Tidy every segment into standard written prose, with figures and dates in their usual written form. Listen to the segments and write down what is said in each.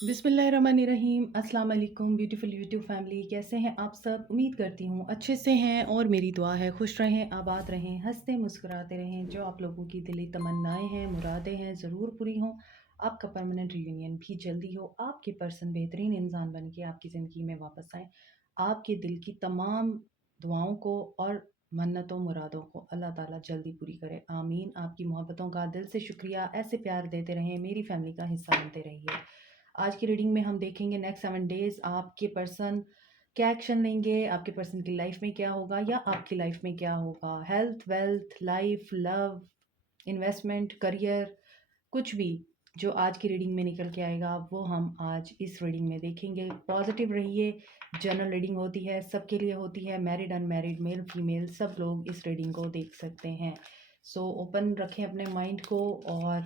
बिस्मिल्लाहिर्रहमानिर्रहीम। अस्सलाम वालेकुम ब्यूटीफुल यूट्यूब फैमिली, कैसे हैं आप सब? उम्मीद करती हूँ अच्छे से हैं और मेरी दुआ है खुश रहें, आबाद रहें, हंसते मुस्कुराते रहें। जो आप लोगों की दिली तमन्नाएं हैं, मुरादें हैं, ज़रूर पूरी हों। आपका परमानेंट रियूनियन भी जल्दी हो। आपके पर्सन बेहतरीन इंसान बन के आपकी ज़िंदगी में वापस आए। आपके दिल की तमाम दुआओं को और मन्नतों मुरादों को अल्लाह ताला जल्दी पूरी करे, आमीन। आपकी मोहब्बतों का दिल से शुक्रिया। ऐसे प्यार देते रहें, मेरी फैमिली का हिस्सा बनते रहिए। आज की रीडिंग में हम देखेंगे नेक्स्ट 7 डेज आपके पर्सन क्या एक्शन लेंगे, आपके पर्सन की लाइफ में क्या होगा या आपकी लाइफ में क्या होगा। Health, wealth, life, love, investment, career, कुछ भी जो आज की रीडिंग में निकल के आएगा वो हम आज इस रीडिंग में देखेंगे। पॉजिटिव रहिए। जनरल रीडिंग होती है, सबके लिए होती है, मैरिड अनमैरिड, मेल फीमेल सब लोग इस रीडिंग को देख सकते हैं। सो ओपन रखें अपने माइंड को और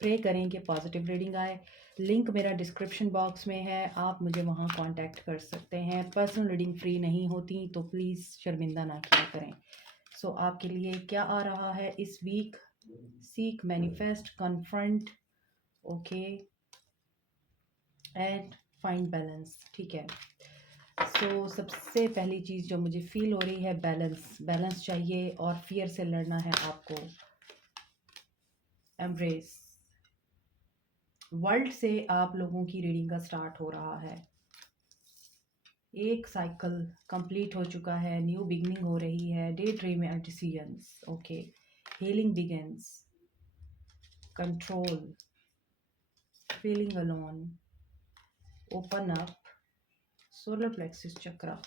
प्रे करें कि पॉजिटिव रीडिंग आए। लिंक मेरा डिस्क्रिप्शन बॉक्स में है, आप मुझे वहाँ कांटेक्ट कर सकते हैं। पर्सनल रीडिंग फ्री नहीं होती तो प्लीज़ शर्मिंदा ना किया करें। सो आपके लिए क्या आ रहा है इस week? Seek, manifest, confront, okay, and find balance. ठीक है। सो सबसे पहली चीज़ जो मुझे फील हो रही है, बैलेंस। बैलेंस चाहिए और फियर से लड़ना है आपको। एम्ब्रेस। वर्ल्ड से आप लोगों की रीडिंग का स्टार्ट हो रहा है। एक साइकिल कंप्लीट हो चुका है, न्यू बिगनिंग हो रही है। Day dream and decisions, okay. Healing begins, control, feeling alone, open up, solar plexus chakra.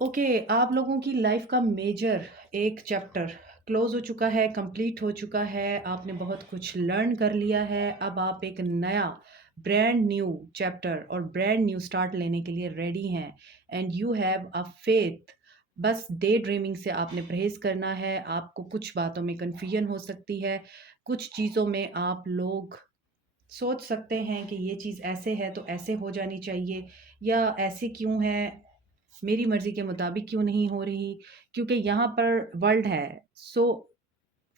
Okay, आप लोगों की लाइफ का मेजर एक चैप्टर क्लोज हो चुका है, कंप्लीट हो चुका है। आपने बहुत कुछ लर्न कर लिया है। अब आप एक नया ब्रांड न्यू चैप्टर और ब्रांड न्यू स्टार्ट लेने के लिए रेडी हैं and you have a faith. बस डे ड्रीमिंग से आपने परहेज करना है। आपको कुछ बातों में कन्फ्यूजन हो सकती है, कुछ चीज़ों में आप लोग सोच सकते हैं कि ये चीज़ ऐसे है तो ऐसे हो जानी चाहिए, या ऐसे क्यों है, मेरी मर्ज़ी के मुताबिक क्यों नहीं हो रही, क्योंकि यहाँ पर वर्ल्ड है। सो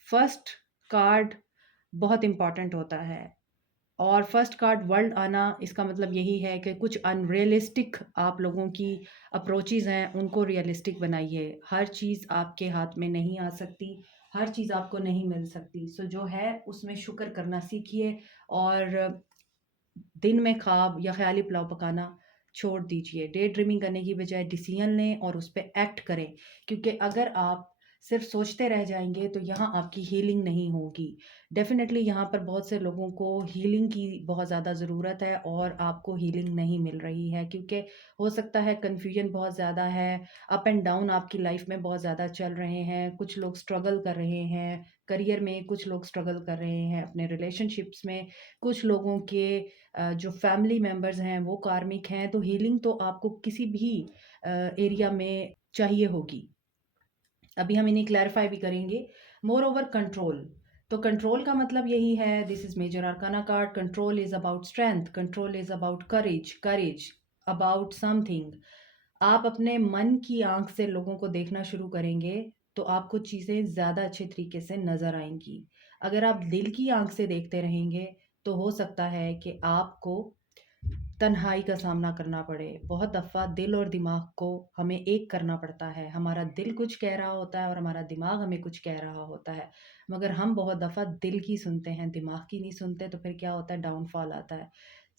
फर्स्ट कार्ड बहुत इम्पॉर्टेंट होता है और फर्स्ट कार्ड वर्ल्ड आना इसका मतलब यही है कि कुछ अनरियलिस्टिक आप लोगों की अप्रोचेज़ हैं, उनको रियलिस्टिक बनाइए। हर चीज़ आपके हाथ में नहीं आ सकती, हर चीज़ आपको नहीं मिल सकती। सो जो है उसमें शुक्र करना सीखिए और दिन में ख्वाब या ख़याली पुलाव पकाना छोड़ दीजिए। डे ड्रीमिंग करने की बजाय डिसीजन लें और उस पे एक्ट करें, क्योंकि अगर आप सिर्फ सोचते रह जाएँगे तो यहाँ आपकी हीलिंग नहीं होगी। डेफ़िनेटली यहाँ पर बहुत से लोगों को हीलिंग की बहुत ज़्यादा ज़रूरत है और आपको हीलिंग नहीं मिल रही है, क्योंकि हो सकता है कन्फ्यूजन बहुत ज़्यादा है, अप एंड डाउन आपकी लाइफ़ में बहुत ज़्यादा चल रहे हैं। कुछ लोग स्ट्रगल कर रहे हैं करियर में, कुछ लोग स्ट्रगल कर रहे हैं अपने रिलेशनशिप्स में, कुछ लोगों के जो फैमिली मेंबर्स हैं वो कार्मिक हैं। तो हीलिंग तो आपको किसी भी एरिया में चाहिए होगी। अभी हम इन्हें क्लैरिफाई भी करेंगे। मोर ओवर कंट्रोल, तो कंट्रोल का मतलब यही है, this is major arcana card. Control is about strength, control is about courage, courage about something. आप अपने मन की आंख से लोगों को देखना शुरू करेंगे तो आपको चीज़ें ज़्यादा अच्छे तरीके से नज़र आएंगी। अगर आप दिल की आंख से देखते रहेंगे तो हो सकता है कि आपको तन्हाई का सामना करना पड़े। बहुत दफ़ा दिल और दिमाग को हमें एक करना पड़ता है। हमारा दिल कुछ कह रहा होता है और हमारा दिमाग हमें कुछ कह रहा होता है, मगर हम बहुत दफ़ा दिल की सुनते हैं, दिमाग की नहीं सुनते, तो फिर क्या होता है, डाउनफॉल आता है।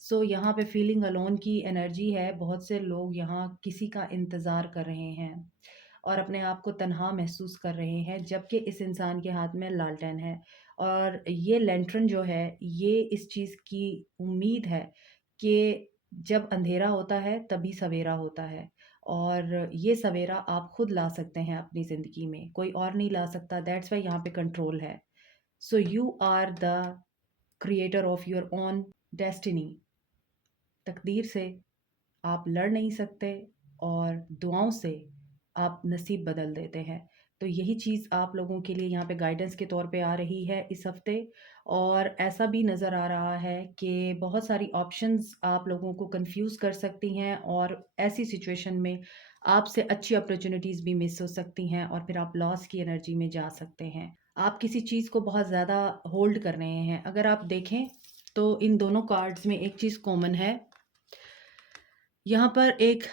सो यहाँ पे फीलिंग अलोन की एनर्जी है। बहुत से लोग यहाँ किसी का इंतज़ार कर रहे हैं और अपने आप को तन्हा महसूस कर रहे हैं, जबकि इस इंसान के हाथ में लालटेन है और ये लैंटर्न जो है ये इस चीज़ की उम्मीद है कि जब अंधेरा होता है तभी सवेरा होता है और ये सवेरा आप खुद ला सकते हैं अपनी ज़िंदगी में, कोई और नहीं ला सकता। दैट्स वाई यहाँ पे कंट्रोल है। So you are the creator of your own destiny. तकदीर से आप लड़ नहीं सकते और दुआओं से आप नसीब बदल देते हैं। तो यही चीज़ आप लोगों के लिए यहाँ पे गाइडेंस के तौर पे आ रही है इस हफ्ते। और ऐसा भी नज़र आ रहा है कि बहुत सारी ऑप्शंस आप लोगों को कंफ्यूज कर सकती हैं और ऐसी सिचुएशन में आपसे अच्छी अपॉर्चुनिटीज़ भी मिस हो सकती हैं और फिर आप लॉस की एनर्जी में जा सकते हैं। आप किसी चीज़ को बहुत ज़्यादा होल्ड कर रहे हैं। अगर आप देखें तो इन दोनों कार्ड्स में एक चीज़ कॉमन है। यहाँ पर एक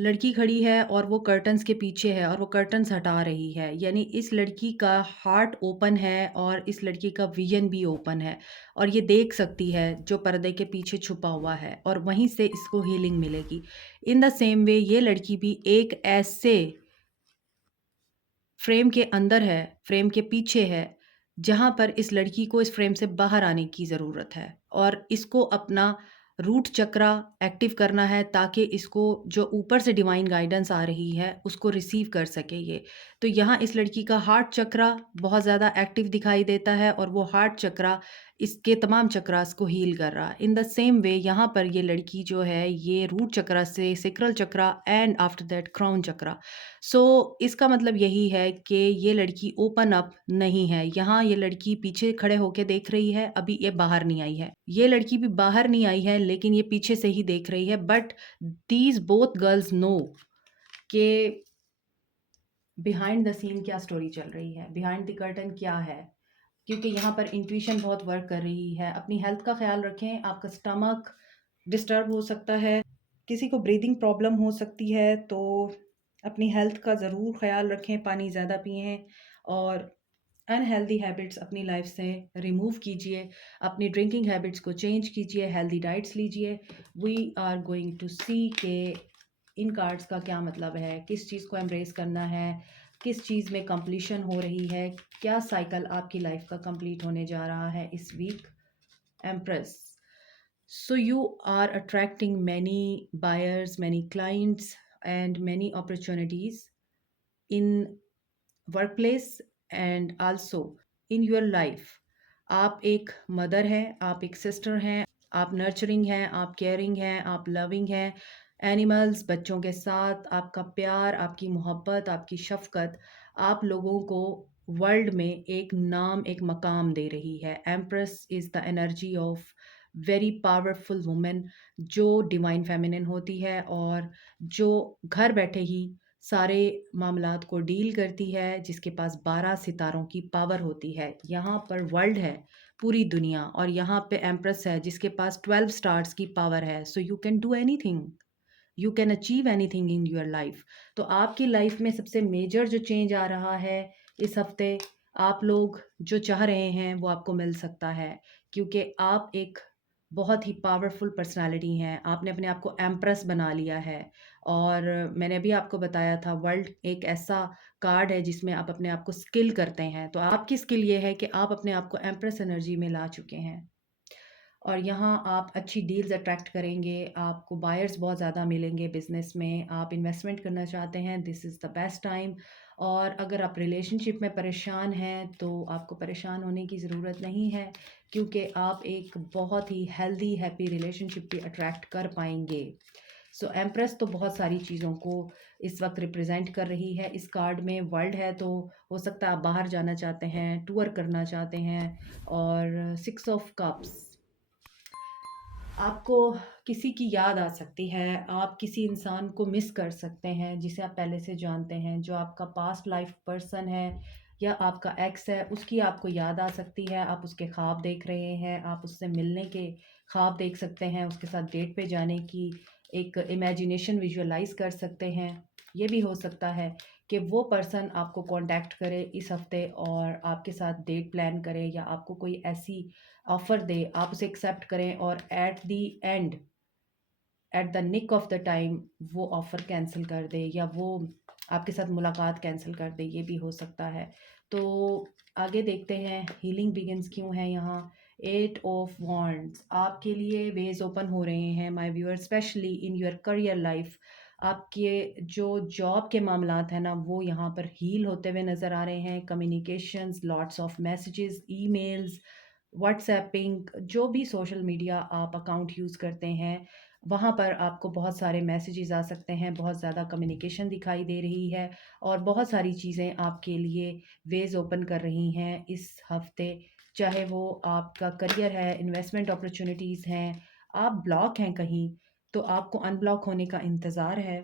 लड़की खड़ी है और वो कर्टन्स के पीछे है और वो कर्टन्स हटा रही है। यानी इस लड़की का हार्ट ओपन है और इस लड़की का विज़न भी ओपन है और ये देख सकती है जो पर्दे के पीछे छुपा हुआ है और वहीं से इसको हीलिंग मिलेगी। इन द सेम वे ये लड़की भी एक ऐसे फ्रेम के अंदर है, फ्रेम के पीछे है, जहाँ पर इस लड़की को इस फ्रेम से बाहर आने की ज़रूरत है और इसको अपना रूट चक्रा एक्टिव करना है ताकि इसको जो ऊपर से डिवाइन गाइडेंस आ रही है, उसको रिसीव कर सके ये। तो यहाँ इस लड़की का हार्ट चक्रा बहुत ज़्यादा एक्टिव दिखाई देता है और वो हार्ट चक्रा इसके तमाम चक्रास को हील कर रहा है। इन द सेम वे यहाँ पर ये लड़की जो है, ये रूट चक्रा से sacral chakra and after that crown chakra. इसका मतलब यही है कि ये लड़की ओपन अप नहीं है। यहाँ ये लड़की पीछे खड़े होके देख रही है, अभी ये बाहर नहीं आई है। ये लड़की भी बाहर नहीं आई है, लेकिन ये पीछे से ही देख रही है। But these both girls know कि बिहाइंड द सीन क्या स्टोरी चल रही है, बिहाइंड द कर्टन क्या है। क्योंकि यहाँ पर इंट्यूशन बहुत वर्क कर रही है। अपनी हेल्थ का ख़्याल रखें, आपका स्टमक डिस्टर्ब हो सकता है, किसी को ब्रीदिंग प्रॉब्लम हो सकती है, तो अपनी हेल्थ का ज़रूर ख़्याल रखें, पानी ज़्यादा पिएँ और अनहेल्दी हैबिट्स अपनी लाइफ से रिमूव कीजिए, अपनी ड्रिंकिंग हैबिट्स को चेंज कीजिए, हेल्दी डाइट्स लीजिए। वी आर गोइंग टू सी के इन कार्ड्स का क्या मतलब है, किस चीज़ को एम्ब्रेस करना है, किस चीज़ में कंप्लीशन हो रही है, क्या साइकिल आपकी लाइफ का कंप्लीट होने जा रहा है इस week. Empress, so you are attracting many buyers, many clients and many opportunities in workplace and also in your life. आप एक मदर हैं, आप एक सिस्टर हैं, आप नर्चरिंग हैं, आप केयरिंग हैं, आप लविंग हैं। एनिमल्स, बच्चों के साथ आपका प्यार, आपकी मोहब्बत, आपकी शफ़क़त आप लोगों को वर्ल्ड में एक नाम, एक मकाम दे रही है। Empress is the energy of very powerful woman जो डिवाइन फेमिनिन होती है और जो घर बैठे ही सारे मामलात को डील करती है, जिसके पास 12 सितारों की पावर होती है। यहाँ पर वर्ल्ड है, पूरी दुनिया, और यहाँ पे एम्प्रेस है जिसके पास 12 स्टार्स की पावर है। So you can do anything, you can achieve anything in your life. तो आपकी लाइफ में सबसे मेजर जो चेंज आ रहा है इस हफ्ते, आप लोग जो चाह रहे हैं वो आपको मिल सकता है, क्योंकि आप एक बहुत ही पावरफुल पर्सनालिटी हैं। आपने अपने आप को एम्प्रेस बना लिया है और मैंने अभी आपको बताया था वर्ल्ड एक ऐसा कार्ड है जिसमें आप अपने आप को स्किल करते हैं। तो आपकी स्किल ये है कि आप अपने आप को एम्प्रेस एनर्जी में ला चुके हैं और यहाँ आप अच्छी डील्स अट्रैक्ट करेंगे, आपको बायर्स बहुत ज़्यादा मिलेंगे बिज़नेस में। आप इन्वेस्टमेंट करना चाहते हैं, this is the best time. और अगर आप रिलेशनशिप में परेशान हैं तो आपको परेशान होने की ज़रूरत नहीं है, क्योंकि आप एक बहुत ही हेल्दी हैप्पी रिलेशनशिप भी अट्रैक्ट कर पाएंगे। एम्प्रेस तो बहुत सारी चीज़ों को इस वक्त रिप्रेजेंट कर रही है। इस कार्ड में वर्ल्ड है, तो हो सकता है आप बाहर जाना चाहते हैं, टूर करना चाहते हैं। और 6 ऑफ कप्स, आपको किसी की याद आ सकती है, आप किसी इंसान को मिस कर सकते हैं जिसे आप पहले से जानते हैं, जो आपका पास्ट लाइफ पर्सन है या आपका एक्स है, उसकी आपको याद आ सकती है। आप उसके ख्वाब देख रहे हैं, आप उससे मिलने के ख्वाब देख सकते हैं, उसके साथ डेट पे जाने की एक इमेजिनेशन विजुअलाइज कर सकते हैं। ये भी हो सकता है कि वो पर्सन आपको कांटेक्ट करे इस हफ्ते और आपके साथ डेट प्लान करे या आपको कोई ऐसी ऑफ़र दे, आप उसे एक्सेप्ट करें और at the nick of the time वो ऑफ़र कैंसिल कर दे या वो आपके साथ मुलाकात कैंसिल कर दे, ये भी हो सकता है। तो आगे देखते हैं हीलिंग बिगिंस क्यों है यहाँ। 8 ऑफ वॉन्ड्स, आपके लिए वेज ओपन हो रहे हैं my viewer, specially in your career life. आपके जो जॉब के मामलात हैं ना, वो यहाँ पर हील होते हुए नज़र आ रहे हैं। Communications, lots of messages, emails, WhatsApping, जो भी सोशल मीडिया आप अकाउंट यूज़ करते हैं, वहाँ पर आपको बहुत सारे मैसेजेस आ सकते हैं, बहुत ज़्यादा कम्युनिकेशन दिखाई दे रही है और बहुत सारी चीज़ें आपके लिए वेज़ ओपन कर रही हैं इस हफ़्ते। चाहे वो आपका करियर है, इन्वेस्टमेंट अपॉर्चुनिटीज़ हैं, आप ब्लॉक हैं कहीं, तो आपको अनब्लॉक होने का इंतज़ार है।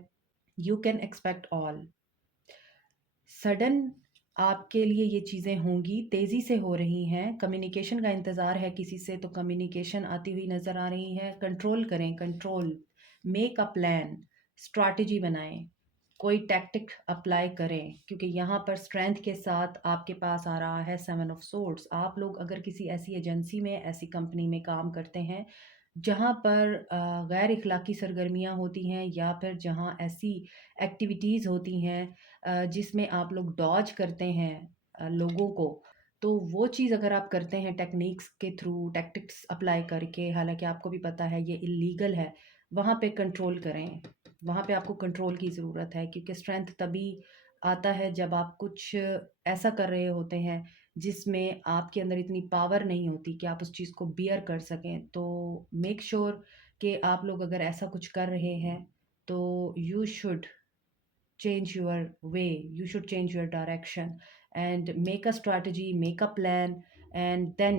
You can expect all. Sudden आपके लिए ये चीज़ें होंगी, तेज़ी से हो रही हैं। कम्युनिकेशन का इंतज़ार है किसी से तो कम्युनिकेशन आती हुई नज़र आ रही है। कंट्रोल करें, control, make a plan, strategy बनाएँ, कोई टैक्टिक अप्लाई करें क्योंकि यहाँ पर स्ट्रेंथ के साथ आपके पास आ रहा है 7 ऑफ सोर्ड्स। आप लोग अगर किसी ऐसी एजेंसी में, ऐसी कंपनी में काम करते हैं जहाँ पर गैर इखलाकी सरगर्मियाँ होती हैं या फिर जहाँ ऐसी एक्टिविटीज़ होती हैं जिसमें आप लोग डॉज करते हैं लोगों को, तो वो चीज़ अगर आप करते हैं टेक्निक्स के थ्रू, टैक्टिक्स अप्लाई करके, हालाँकि आपको भी पता है ये इल्लीगल है, वहाँ पे कंट्रोल करें। वहाँ पे आपको कंट्रोल की ज़रूरत है क्योंकि स्ट्रेंथ तभी आता है जब आप कुछ ऐसा कर रहे होते हैं जिसमें आपके अंदर इतनी पावर नहीं होती कि आप उस चीज़ को बियर कर सकें। तो मेक श्योर कि आप लोग अगर ऐसा कुछ कर रहे हैं तो you should change your way, you should change your direction and make a strategy, make a plan and then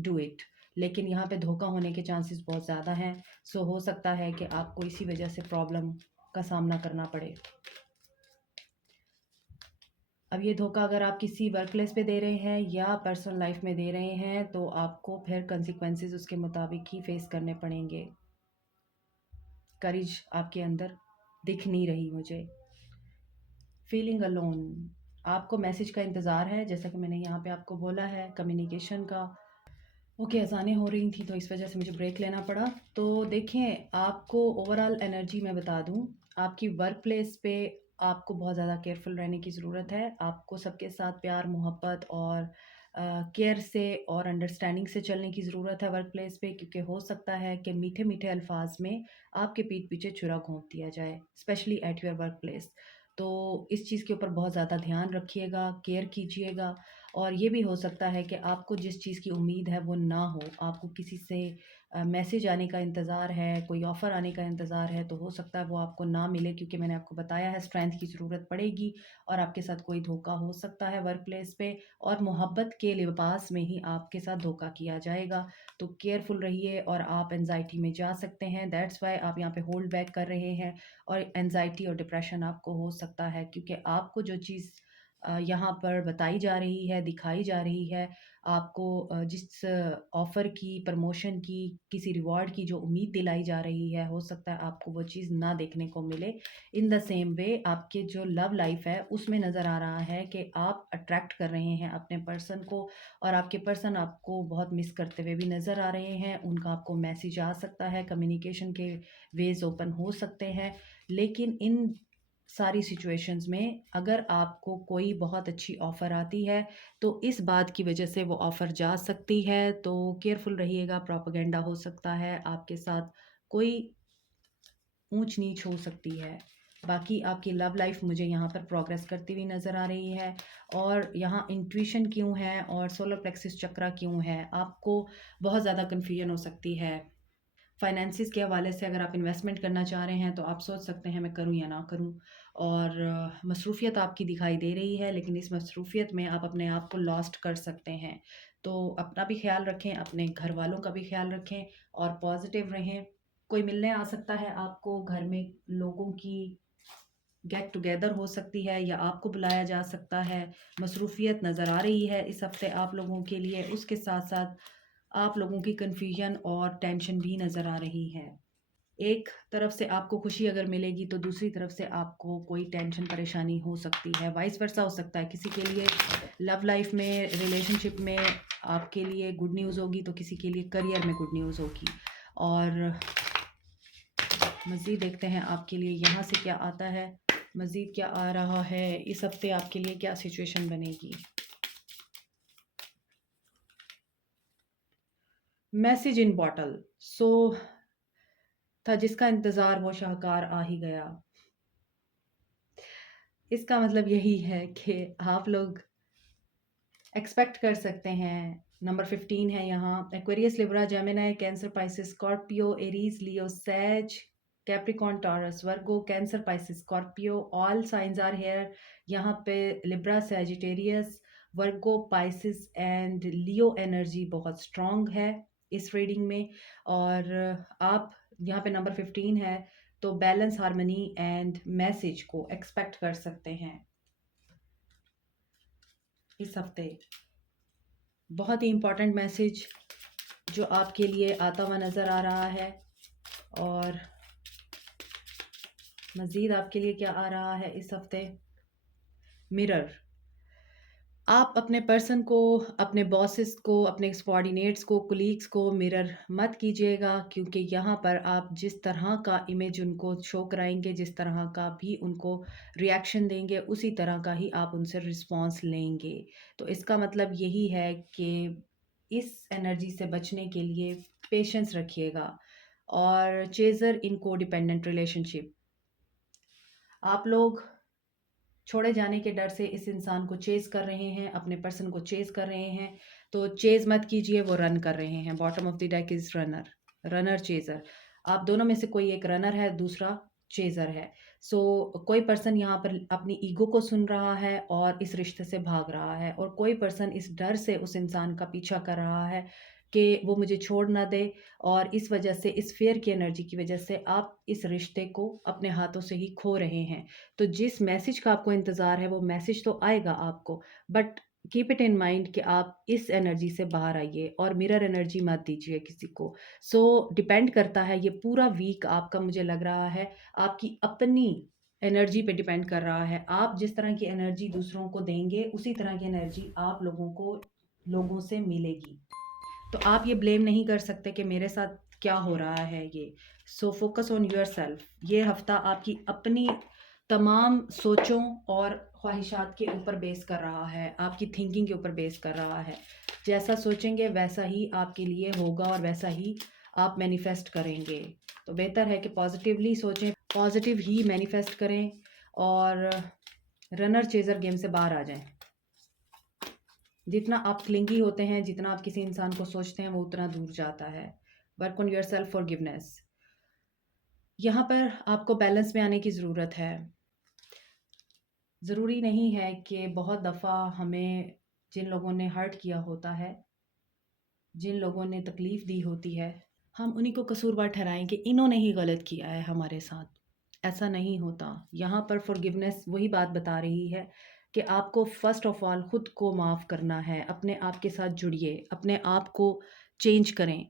do it। लेकिन यहाँ पे धोखा होने के चांसेस बहुत ज़्यादा हैं। सो हो सकता है कि आपको इसी वजह से प्रॉब्लम का सामना करना पड़े। अब ये धोखा अगर आप किसी वर्क प्लेस पे दे रहे हैं या पर्सनल लाइफ में दे रहे हैं तो आपको फिर कंसिक्वेंसेस उसके मुताबिक ही फेस करने पड़ेंगे। करेज आपके अंदर दिख नहीं रही मुझे। फीलिंग अलोन, आपको मैसेज का इंतज़ार है जैसा कि मैंने यहाँ पे आपको बोला है कम्युनिकेशन का। ओके, अज़ानें हो रही थी तो इस वजह से मुझे ब्रेक लेना पड़ा। तो देखें, आपको ओवरऑल एनर्जी मैं बता दूँ, आपकी वर्क प्लेस पे आपको बहुत ज़्यादा केयरफुल रहने की ज़रूरत है। आपको सबके साथ प्यार, मोहब्बत और केयर से और अंडरस्टैंडिंग से चलने की ज़रूरत है वर्क प्लेस पे क्योंकि हो सकता है कि मीठे-मीठे अल्फाज में आपके पीठ पीछे छुरा घोंप दिया जाए, specially at your work place. तो इस चीज़ के ऊपर बहुत ज़्यादा ध्यान रखिएगा, केयर कीजिएगा और ये भी हो सकता है कि आपको जिस चीज़ की उम्मीद है वो ना हो, आपको किसी से मैसेज आने का इंतज़ार है, कोई ऑफ़र आने का इंतज़ार है, तो हो सकता है वो आपको ना मिले क्योंकि मैंने आपको बताया है स्ट्रेंथ की ज़रूरत पड़ेगी और आपके साथ कोई धोखा हो सकता है वर्क प्लेस पे और मोहब्बत के लिबास में ही आपके साथ धोखा किया जाएगा। तो केयरफुल रहिए और आप एंग्ज़ायटी में जा सकते हैं, दैट्स व्हाई आप यहाँ पे होल्ड बैक कर रहे हैं और एंग्ज़ायटी और डिप्रेशन आपको हो सकता है क्योंकि आपको जो चीज़ यहाँ पर बताई जा रही है, दिखाई जा रही है, आपको जिस ऑफ़र की, प्रमोशन की, किसी रिवॉर्ड की जो उम्मीद दिलाई जा रही है, हो सकता है आपको वो चीज़ ना देखने को मिले। इन द सेम वे आपके जो लव लाइफ़ है, उसमें नज़र आ रहा है कि आप अट्रैक्ट कर रहे हैं अपने पर्सन को और आपके पर्सन आपको बहुत मिस करते हुए भी नज़र आ रहे हैं। उनका आपको मैसेज आ सकता है, कम्युनिकेशन के वेज़ ओपन हो सकते हैं। लेकिन इन सारी सिचुएशंस में अगर आपको कोई बहुत अच्छी ऑफ़र आती है, तो इस बात की वजह से वो ऑफ़र जा सकती है, तो केयरफुल रहिएगा, प्रोपेगेंडा हो सकता है, आपके साथ कोई ऊँच-नीच हो सकती है। बाकी आपकी लव लाइफ़ मुझे यहाँ पर प्रोग्रेस करती हुई नज़र आ रही है और यहाँ इंट्यूइशन क्यों है और सोलर प्लेक्सस चक्रा क्यों है, आपको बहुत ज़्यादा कन्फ्यूजन हो सकती है। फाइनेंसिस के हवाले से अगर आप इन्वेस्टमेंट करना चाह रहे हैं तो आप सोच सकते हैं मैं करूं या ना करूं और मसरूफ़ियत आपकी दिखाई दे रही है लेकिन इस मसरूफ़ियत में आप अपने आप को लॉस्ट कर सकते हैं। तो अपना भी ख्याल रखें, अपने घर वालों का भी ख्याल रखें और पॉजिटिव रहें। कोई मिलने आ सकता है आपको, घर में लोगों की गेट टुगेदर हो सकती है या आपको बुलाया जा सकता है। मसरूफ़ियत नज़र आ रही है इस हफ़्ते आप लोगों के लिए, उसके साथ-साथ आप लोगों की कन्फ्यूजन और टेंशन भी नज़र आ रही है। एक तरफ से आपको खुशी अगर मिलेगी तो दूसरी तरफ से आपको कोई टेंशन परेशानी हो सकती है, वाइस वर्सा हो सकता है। किसी के लिए लव लाइफ में, रिलेशनशिप में आपके लिए गुड न्यूज़ होगी तो किसी के लिए करियर में गुड न्यूज़ होगी। और मज़ीद देखते हैं आपके लिए यहाँ से क्या आता है, मज़ीद क्या आ रहा है, इस हफ्ते आपके लिए क्या सिचुएशन बनेगी। मैसेज इन बॉटल, सो था जिसका इंतज़ार वो शाहकार आ ही गया। इसका मतलब यही है कि आप लोग एक्सपेक्ट कर सकते हैं। नंबर 15 है यहाँ, Aquarius, Libra, Gemini, Cancer, Pisces, Scorpio, Aries, Leo, Sag, Capricorn, Taurus, Virgo, Cancer, Pisces, Scorpio, all signs are here. यहाँ पे Libra, Sagittarius, Virgo, Pisces and Leo energy बहुत स्ट्रॉन्ग है इस रीडिंग में। और आप यहाँ पे नंबर 15 है तो बैलेंस, हार्मनी एंड मैसेज को एक्सपेक्ट कर सकते हैं। इस हफ्ते बहुत ही इम्पोर्टेंट मैसेज जो आपके लिए आता हुआ नज़र आ रहा है। और मज़ीद आपके लिए क्या आ रहा है इस हफ्ते? मिरर। आप अपने पर्सन को, अपने बॉसेस को, अपने सबॉर्डिनेट्स को, कुलीग्स को मिरर मत कीजिएगा, क्योंकि यहाँ पर आप जिस तरह का इमेज उनको शो कराएंगे, जिस तरह का भी उनको रिएक्शन देंगे, उसी तरह का ही आप उनसे रिस्पॉन्स लेंगे। तो इसका मतलब यही है कि इस एनर्जी से बचने के लिए पेशेंस रखिएगा। और चेज़र इन कोडिपेंडेंट रिलेशनशिप, आप लोग छोड़े जाने के डर से इस इंसान को चेज़ कर रहे हैं, अपने पर्सन को चेज़ कर रहे हैं, तो चेज़ मत कीजिए, वो रन कर रहे हैं। Bottom of the deck is runner, runner chaser. आप दोनों में से कोई एक रनर है, दूसरा चेज़र है। कोई पर्सन यहाँ पर अपनी ईगो को सुन रहा है और इस रिश्ते से भाग रहा है, और कोई पर्सन इस डर से उस इंसान का पीछा कर रहा है कि वो मुझे छोड़ ना दे, और इस वजह से, इस फेयर की एनर्जी की वजह से आप इस रिश्ते को अपने हाथों से ही खो रहे हैं। तो जिस मैसेज का आपको इंतज़ार है वो मैसेज तो आएगा आपको, but keep it in mind कि आप इस एनर्जी से बाहर आइए और मिरर एनर्जी मत दीजिए किसी को। डिपेंड करता है ये पूरा वीक आपका, मुझे लग रहा है आपकी अपनी एनर्जी पे डिपेंड कर रहा है। आप जिस तरह की एनर्जी दूसरों को देंगे, उसी तरह की एनर्जी आप लोगों को लोगों से मिलेगी। तो आप ये ब्लेम नहीं कर सकते कि मेरे साथ क्या हो रहा है ये। Focus on your self. ये हफ्ता आपकी अपनी तमाम सोचों और ख्वाहिशात के ऊपर बेस कर रहा है, आपकी थिंकिंग के ऊपर बेस कर रहा है। जैसा सोचेंगे वैसा ही आपके लिए होगा और वैसा ही आप मैनिफेस्ट करेंगे। तो बेहतर है कि पॉजिटिवली सोचें, पॉजिटिव ही मैनिफेस्ट करें, और रनर चेजर गेम से बाहर आ जाएं। जितना आप क्लिंगी होते हैं, जितना आप किसी इंसान को सोचते हैं, वो उतना दूर जाता है। Work on your self forgiveness. यहाँ पर आपको बैलेंस में आने की ज़रूरत है। ज़रूरी नहीं है कि बहुत दफ़ा हमें जिन लोगों ने हर्ट किया होता है, जिन लोगों ने तकलीफ़ दी होती है, हम उन्हीं को कसूरवार ठहराएं कि इन्होंने ही गलत किया है हमारे साथ। ऐसा नहीं होता। यहाँ पर फॉरगिवनेस वही बात बता रही है कि आपको फ़र्स्ट ऑफ़ ऑल ख़ुद को माफ़ करना है। अपने आप के साथ जुड़िए, अपने आप को चेंज करें।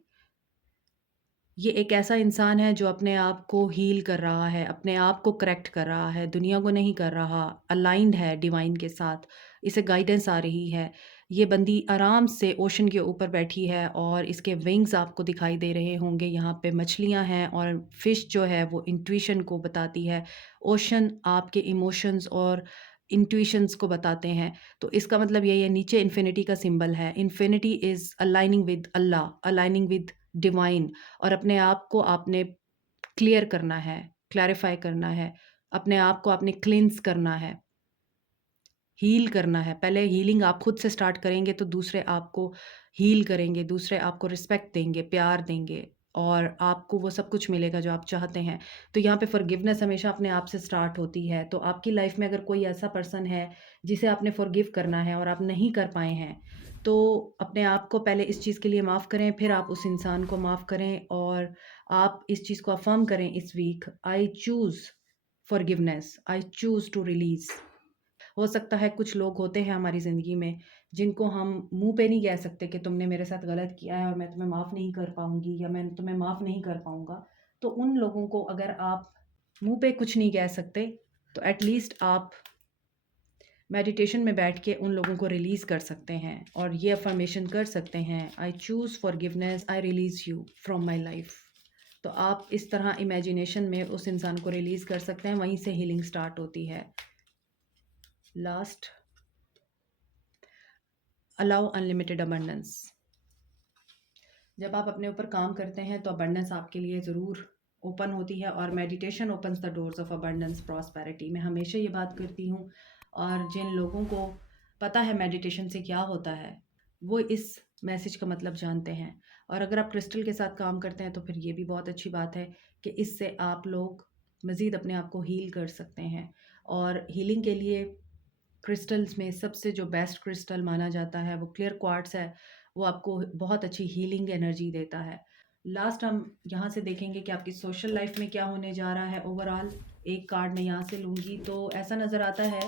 ये एक ऐसा इंसान है जो अपने आप को हील कर रहा है, अपने आप को करेक्ट कर रहा है, दुनिया को नहीं कर रहा, अलाइन्ड है डिवाइन के साथ, इसे गाइडेंस आ रही है। ये बंदी आराम से ओशन के ऊपर बैठी है और इसके विंग्स आपको दिखाई दे रहे होंगे। यहाँ पे मछलियाँ हैं और फिश जो है वो इंट्यूशन को बताती है। ओशन आपके इमोशंस और इंट्यूशंस को बताते हैं। तो इसका मतलब यही है, नीचे इन्फिनिटी का सिंबल है। Infinity is aligning with Allah, aligning with divine. और अपने आप को आपने क्लियर करना है, क्लैरिफाई करना है, अपने आप को आपने क्लींस करना है, हील करना है। पहले हीलिंग आप खुद से स्टार्ट करेंगे तो दूसरे आपको हील करेंगे, दूसरे आपको रिस्पेक्ट देंगे, प्यार देंगे, और आपको वो सब कुछ मिलेगा जो आप चाहते हैं। तो यहाँ पे फॉरगिवनेस हमेशा अपने आप से स्टार्ट होती है। तो आपकी लाइफ में अगर कोई ऐसा पर्सन है जिसे आपने फॉरगिव करना है और आप नहीं कर पाए हैं, तो अपने आप को पहले इस चीज़ के लिए माफ़ करें, फिर आप उस इंसान को माफ़ करें, और आप इस चीज़ को अफ़र्म करें इस week, I choose forgiveness, I choose to release. हो सकता है कुछ लोग होते हैं हमारी ज़िंदगी में जिनको हम मुँह पे नहीं कह सकते कि तुमने मेरे साथ गलत किया है और मैं तुम्हें माफ़ नहीं कर पाऊँगी, या मैं तुम्हें माफ़ नहीं कर पाऊँगा। तो उन लोगों को अगर आप मुँह पे कुछ नहीं कह सकते, तो एट लीस्ट आप मेडिटेशन में बैठ के उन लोगों को रिलीज़ कर सकते हैं और ये अफ़र्मेशन कर सकते हैं, आई choose forgiveness, I release you from my life. तो आप इस तरह इमेजिनेशन में उस इंसान को रिलीज़ कर सकते हैं, वहीं से हीलिंग स्टार्ट होती है। Last, allow unlimited abundance. जब आप अपने ऊपर काम करते हैं तो अबंडेंस आपके लिए ज़रूर ओपन होती है, और meditation opens the doors of abundance prosperity. मैं हमेशा ये बात करती हूँ, और जिन लोगों को पता है मेडिटेशन से क्या होता है, वो इस मैसेज का मतलब जानते हैं। और अगर आप क्रिस्टल के साथ काम करते हैं तो फिर ये भी बहुत अच्छी बात है कि इससे आप लोग मज़ीद अपने आप को हील कर सकते हैं। और हीलिंग के लिए क्रिस्टल्स में सबसे जो बेस्ट क्रिस्टल माना जाता है वो क्लियर क्वार्ट्स है। वो आपको बहुत अच्छी हीलिंग एनर्जी देता है। लास्ट हम यहाँ से देखेंगे कि आपकी सोशल लाइफ में क्या होने जा रहा है ओवरऑल। एक कार्ड मैं यहाँ से लूँगी तो ऐसा नज़र आता है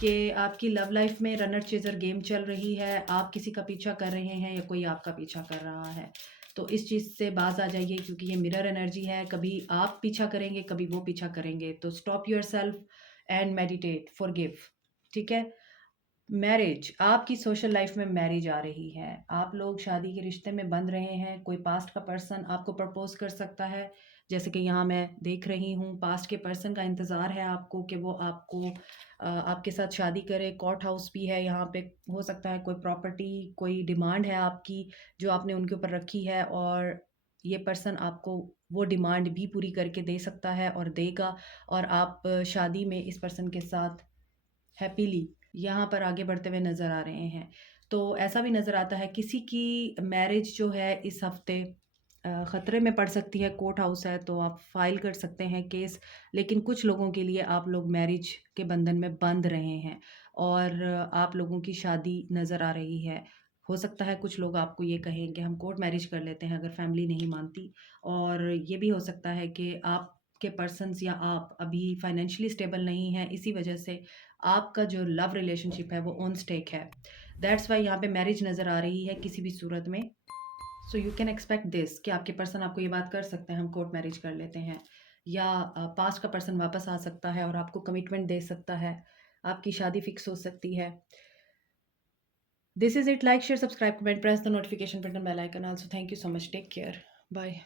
कि आपकी लव लाइफ में रनर चेजर गेम चल रही है, आप किसी का पीछा कर रहे हैं या कोई आपका पीछा कर रहा है। तो इस चीज़ से बाज़ आ जाइए क्योंकि ये मिरर एनर्जी है, कभी आप पीछा करेंगे, कभी वो पीछा करेंगे। तो stop yourself and meditate, forgive, ठीक है? मैरिज, आपकी सोशल लाइफ में मैरिज आ रही है। आप लोग शादी के रिश्ते में बंध रहे हैं। कोई पास्ट का पर्सन आपको प्रपोज़ कर सकता है। जैसे कि यहाँ मैं देख रही हूँ, पास्ट के पर्सन का इंतज़ार है आपको कि वो आपको आपके साथ शादी करे। कोर्ट हाउस भी है यहाँ पे। हो सकता है कोई प्रॉपर्टी, कोई डिमांड है आपकी जो आपने उनके ऊपर रखी है और ये पर्सन आपको वो डिमांड भी पूरी करके दे सकता है और देगा और आप शादी में इस पर्सन के साथ हैप्पीली यहाँ पर आगे बढ़ते हुए नज़र आ रहे हैं। तो ऐसा भी नज़र आता है किसी की मैरिज जो है इस हफ़्ते ख़तरे में पड़ सकती है, कोर्ट हाउस है तो आप फ़ाइल कर सकते हैं केस। लेकिन कुछ लोगों के लिए आप लोग मैरिज के बंधन में बंध रहे हैं और आप लोगों की शादी नज़र आ रही है। हो सकता है कुछ लोग आपको ये कहें कि हम कोर्ट मैरिज कर लेते हैं अगर फैमिली नहीं मानती और ये भी हो सकता है कि आपके पर्सन्स या आप अभी फाइनेंशियली स्टेबल नहीं हैं, इसी वजह से आपका जो लव रिलेशनशिप है वो ऑन स्टेक है। दैट्स वाई यहाँ पे मैरिज नज़र आ रही है किसी भी सूरत में। So you can expect this कि आपके पर्सन आपको ये बात कर सकते हैं हम कोर्ट मैरिज कर लेते हैं या पास्ट का पर्सन वापस आ सकता है और आपको कमिटमेंट दे सकता है, आपकी शादी फिक्स हो सकती है। This is it. Like share subscribe comment press the notification button bell icon. Also thank you so much. Take care. Bye.